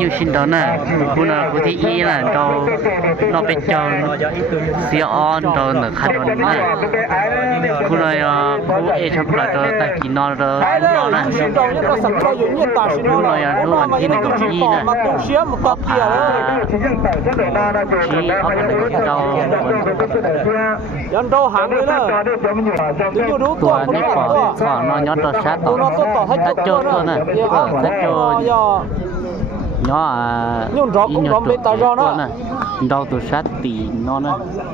อยู่ชินดอนน่ะคุณผู้ที่อีน่ะเราไปจองเสียออนดอนคันดอนน่ะคุณผู้เอชปลาดตะกินนอดนอนน่ะคุณนู่นที่1กับ2น่ะชี้เอาไปเรายันเราหางเลยนะตัวนี้ปอสอนนอนยอดตัวชัดต่อถ้าโจตัวน่ะถ้าโจnhung rõ cũng rõ bên ta rõ nó đâu từ sát tỷ nó nè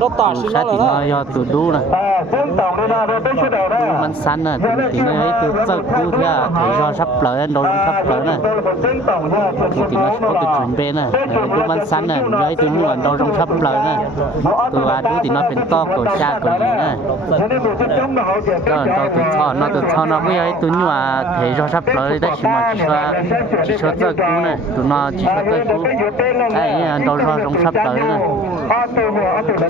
nó tả xin nó là nó do từ đu nèมันสั้นน่ะทีนี้ตัวเจ้ากูที่thấy do sắp lỡ đâu sắp lỡ nè thì nó có từ chuyển bên nèตัวมันสั้นน่ะย้ายตัวนู้นđâu sắp lỡ nèตัวดูthì nóเป็นto của cha của gì nè đóตัวท่อnó cái ấyตัวนู้นthấy do sắp lỡ đấy chỉ cho จ้ากูnèตัวnó chỉ cho จ้ากูไอ้đâu sắp lỡ nè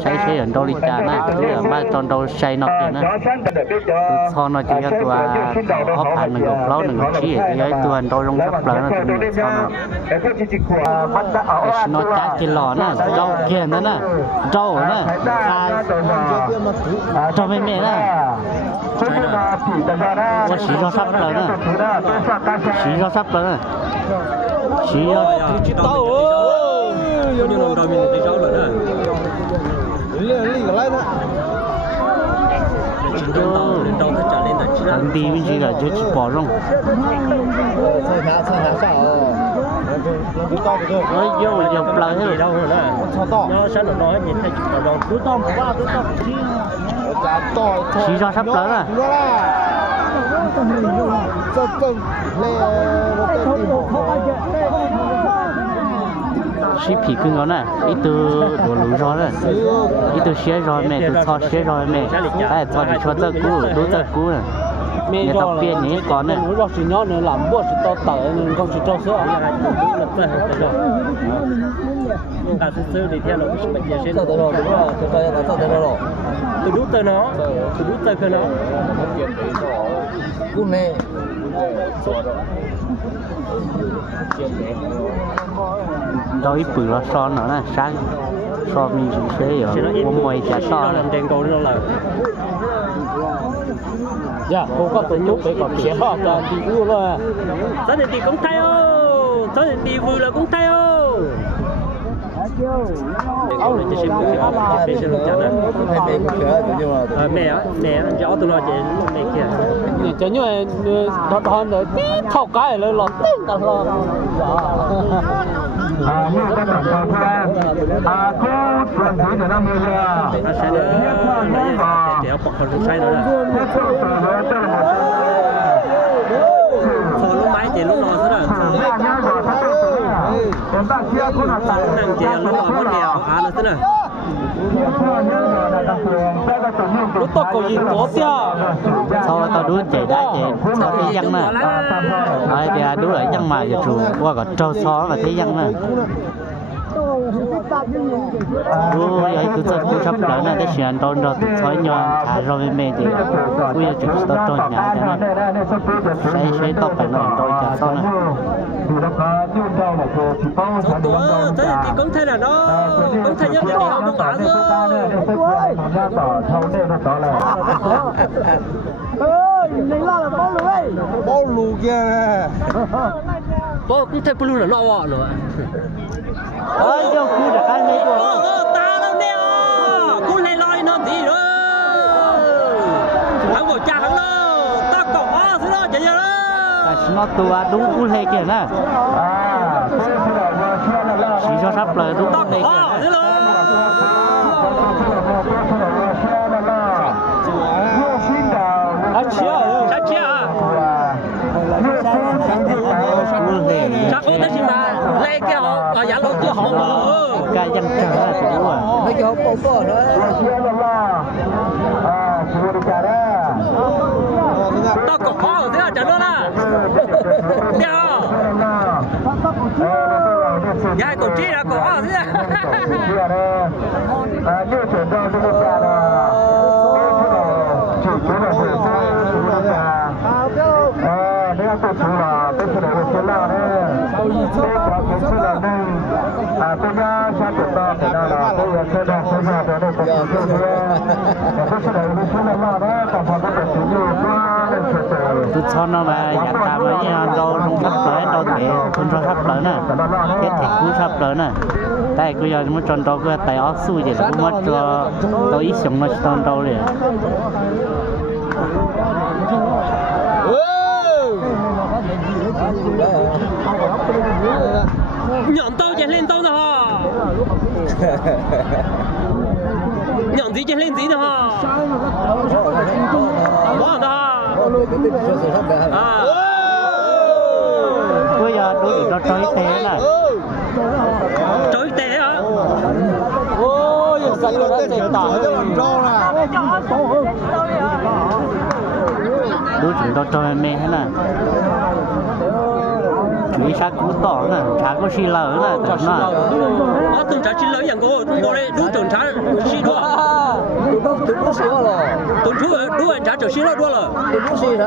ใช้อันโดริจานะหรือว่าตอนเราใช้นอกเนี่ยนะซอนเราจะตัวออฟผ่าน1กับเรา1ชี้ย้ายตัวโดลงกับเรานะตัวซอนไอ้นอจักกินหล่อนะเจ้าเกียนนั่นน่ะเจ้าน่ะเจ้าไม่แม่น่ะว่าสีเราซับเราน่ะสีเราซับเราน่ะสีเราจิตเต้า有点老面的招了呢。那个来的。第一句了就去保重。菜拿下哦。有不来的。操到。然后山东人太保重，都到不吧，都到不进。骑上sắp tới rồi. Ship thì cứ ngon nè, ít từ đồ lúa gió nè, ít từ xé gió mẹ, từ thọ xé gió mẹ, tại thọ chỉ cho tơ cú nè, mẹ tao tiền nhỉ còn nè. Nó chỉ nhớ nữa làm bữa chỉ to tở nên không chỉ cho sữa. Nhưng cả sữa thì theo nó cũng bệnh gì trên. Tao rồi, đúng rồi, tao rồi. Từ đút tới nó, cái nó. Cú nè. Đôi bự là son nữa nè, sáng so mình chỉ thế ở quân mồi chả so làm đèn cầu nó là dạ cô có tổ chức để có phía họ là đi vui rồi tới thì cũng thay ô tới thì đi vui là cũng thay ô ông này chỉ xem cái họ để xem lúc chả nè mẹ rõ tụi nó chỉ mẹ kia cho như là đó rồi tí thọc cái rồi lọt tiếng cả lo như các bạn chào ra cô truyền thống của năm mươi nó sẽ để chéo bọc phần sai nữa thò lúc máy chỉ lúc nọ thế nào năng chỉ lúc nọ mất đèo nó thế nào lúc tôi có gì tốt chứ sau tao đuổi chạy đá chạy sau thế dân nè ai thì đuổi lại dân mà giờ chủ qua còn trâu xó và thế dân nè vậy tôi sắp lại nè để chuyển đón rồi tôi nói nhon thả rồi mẹ thì bây giờ chỉ tôi trôi nhà thế này xây tóc phải nói trôi nhà tao nè thế thì cũng thế là nó cũng thế nhất thì không có bảo này là bao lù kia bao cũng thế bao lù là nó nữa ơi đâu cứ được ăn mấy tuổi ta đâu nè cũng lấy loi nó gì rồi thằng bộ cha thằng đâu ta có thứ đó chạy ra nó tua đúng cú lê kìa nè chỉ cho sắp lời đúng lê kìa chắc cũng thế mà lấy cái họ ở nhà lâu chưa họ mở cái dân trời là đúng rồi mấy cái họ bông bò đó tao có khó thế là chẳng đó là đeo dài cổ chi là có thế Hãy subscribe cho kênh Ghiền Mì Gõ để không bỏ lỡ những video hấp dẫn. 大家下次到可能了都有车的车下的那个就是不是的不是的嘛的大家都是有关的车的 tôi cho nó mà nhà ta mà đâu trong sắp tới đâu để con cho sắp tới nè cái thẻ cũ sắp tới nè tại cứ giờ mới chọn đâu cái tay áo xui thì cũng mất cho tôi ít sống nó chọn đâu liền nhọn tao chạy lên tao nè ha nhọn gì chạy lên gì nè ha quá nè bây giờ đối nó chơi té nè chơi té hả ôi sao nó chạy tả đối chúng nó chơi mê thế nè chỉ sát cú tỏ nè chả có xì lở nè thật nè từng trả chín lỡอย่างกูกูเลยดูจนช้าxì đua都死了，từng chúดูtrả trở xì lỡ đua rồi都死了。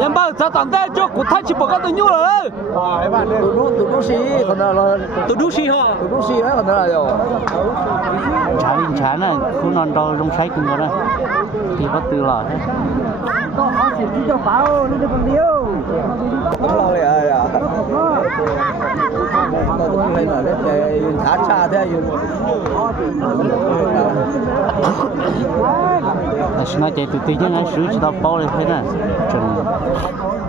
em bao giờ tận đây cho cụ thay chỉ bảo cái tôi nhu rồi都死，可能了，tôi đu xì ha都死了，可能了哟。 chả linh chả nè cú non đâu trong sấy cùng nè thì có từ lò老了呀，都来了，这用他查的用。 nói chạy từ từ nhưng anh sử chỉ tao bao lên thế nè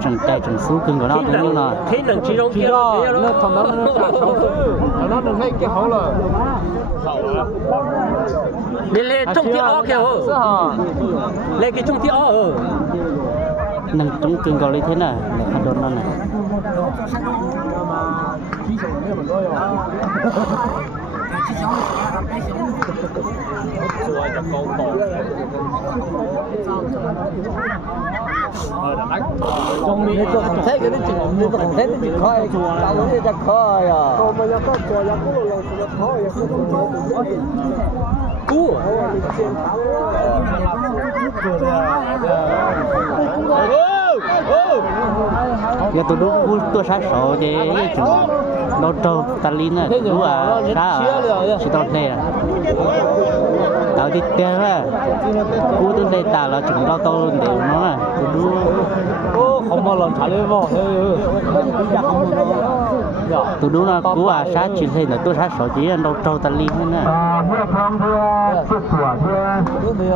chừng chạy chừng xuống cưng của nó tự nhiên là thế lần chỉ trong kia nó thằng đó nó đừng hay cái hậu rồi đi lên trong kia ó kìa lên cái trong kia ó nâng trong cưng gọi lên thế nè để khăn đồn nó này你做红色嗰啲直，你做紅色啲直開，搞到呢只開啊！cú giờ tôi đúng tôi sát sổ chứ chừng đâu trâu ta linh nè đúng à sát chỉ tao nè tao đi té ra cú tôi lên tao là chừng đâu tao đều nó nè tôi đúng không bao lần trả lên vô tôi đúng là cú à sát chỉ lên là tôi sát sổ chỉ là đâu trâu ta linh thế nè เมื่อพร้อมเพื่อสุดหัวเพื่อมี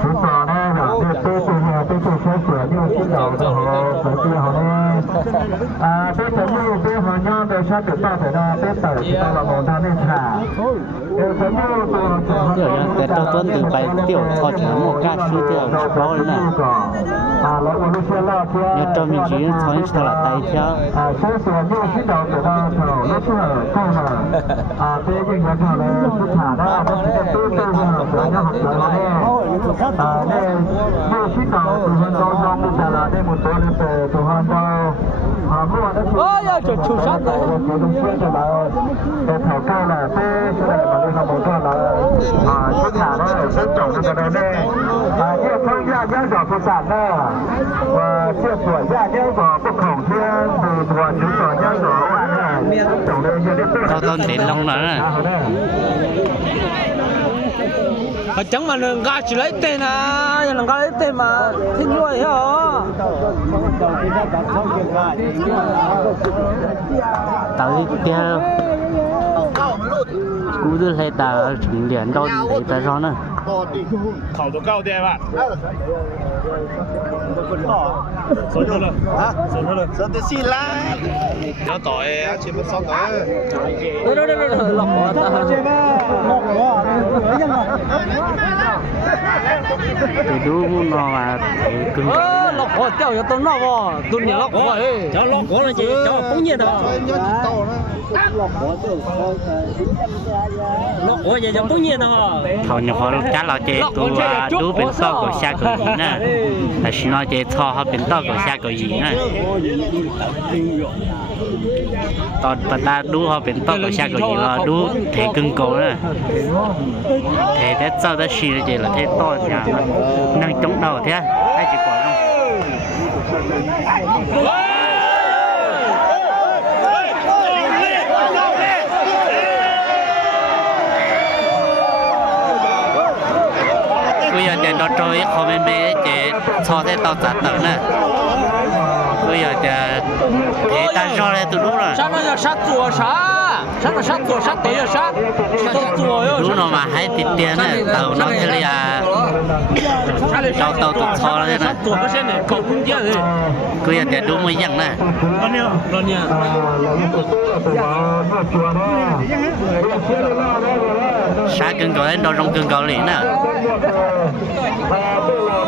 ชุดต่อแน่หรอเพื่อเพื่อเพื่อเพื่อเพื่อเพื่อที่ชุดต่อจะหัวเพื่อเพื่อหัวเพื่อจะมีเพื่อหัวย่อเพื่อชาติต่อเพื่อได้เพื่อเปิดที่ตลาดมองทางนี้ค่ะเพื่อจะมีตัว เดี๋ยวแต่ต้นต้นtừไปเที่ยวทอดขาหมูก้าซื้อเที่ยวร้อยน่ะ แล้ววันนี้เชื่อแล้วเชื่อ เนี่ยจอมีจีนทอนตลาดไทยเที่ยว ใช้ส่วนที่ชุดต่อจะได้เท่าแล้วเชื่อเข้ามาเพื่อยิ่งจะทำเลยสุดท้ายได้เพื่อจะตู้ตู้เพื่อจะหักหลังเนี่ยเนี่ยชุดต่อตัวฮันดอจอมตลาดได้หมดตัวเลยตัวฮันดอเมื่อวันนี้ ôi ya chuẩn chủ sát rồi ต้องเชื่อจะมาเป็นแถวก้าวแหละเพื่อช่วยมาด้วยคำบอกว่าเราชุดฐานได้ชุดจบกันเลยเนี่ยเยี่ยมทั้งญาติญาติผู้สานได้เชื่อส่วนญาติญาติผู้ปกครองเชื่อดูตัวชุดส่วนญาติส่วนว่าเนี่ยจบเลยยังได้ tao tao để long nữa nè chẳng mà đừng ga chỉ lấy tên à đừng ga lấy tên mà thế như vậy hả tao đi kia cú đưa lên tao chỉnh liền đâu để tao cho nữa 考到高啲嘛？上咗啦，上咗啦，上到先啦。有袋啊，全部收到。落我得thì đúng nó mà cứng lọc của tiêu cho tôi nó vô tôi nhớ lọc của ấy cho lọc của là chị cho cũng như đó lọc của vậy cho cũng như đó thầu nhà họ cá lò chè tôi đu bên sau của xa của gì nè là xin nói chè cho họ bên sau của xa của gì nè tao ta đu họ bên sau của xa của gì là đu thể cứng cổ nè thể thế sau đó xì là chè là thế to nhà nâng chống đầu thế hay chỉ còn không đó trôi khó bên bê chế cho thế tao trả tận nè bây giờจะthế ta cho lên từ lúc rồi 啥那叫啥做啥？啥那啥做啥对呀啥？啥做哟？ lúc nào mà hay tiền tiền này tàu nó thế là tàu tàu tụt cho lên nè 做个啥呢？搞空间的。 cứ giờ để đúng mới dặn nè 老娘，老娘。 sáng cưng cầu lên đó trong cưng cầu liền nè